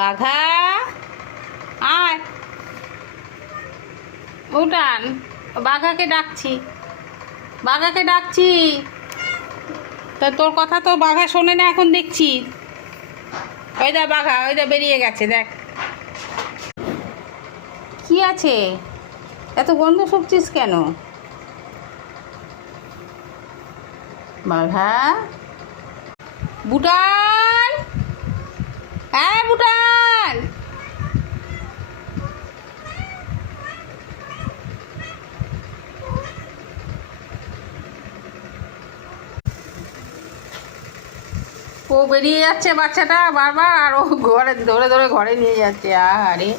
বাঘা আয় উঠান, বাঘাকে ডাকছি, বাঘাকে ডাকছি। তা তোর কথা তো বাঘা শোনে না এখন দেখছি। ওই দা বাঘা, ওই দা বেরিয়ে গেছে, দেখ কি আছে। এত গন্ধ শুকছিস কেন বাঘা? বুটান, হ্যাঁ বুটান। ও বেরিয়ে যাচ্ছে বাচ্চাটা বারবার, আর ও ঘরে ধরে ধরে ঘরে নিয়ে যাচ্ছে। আরে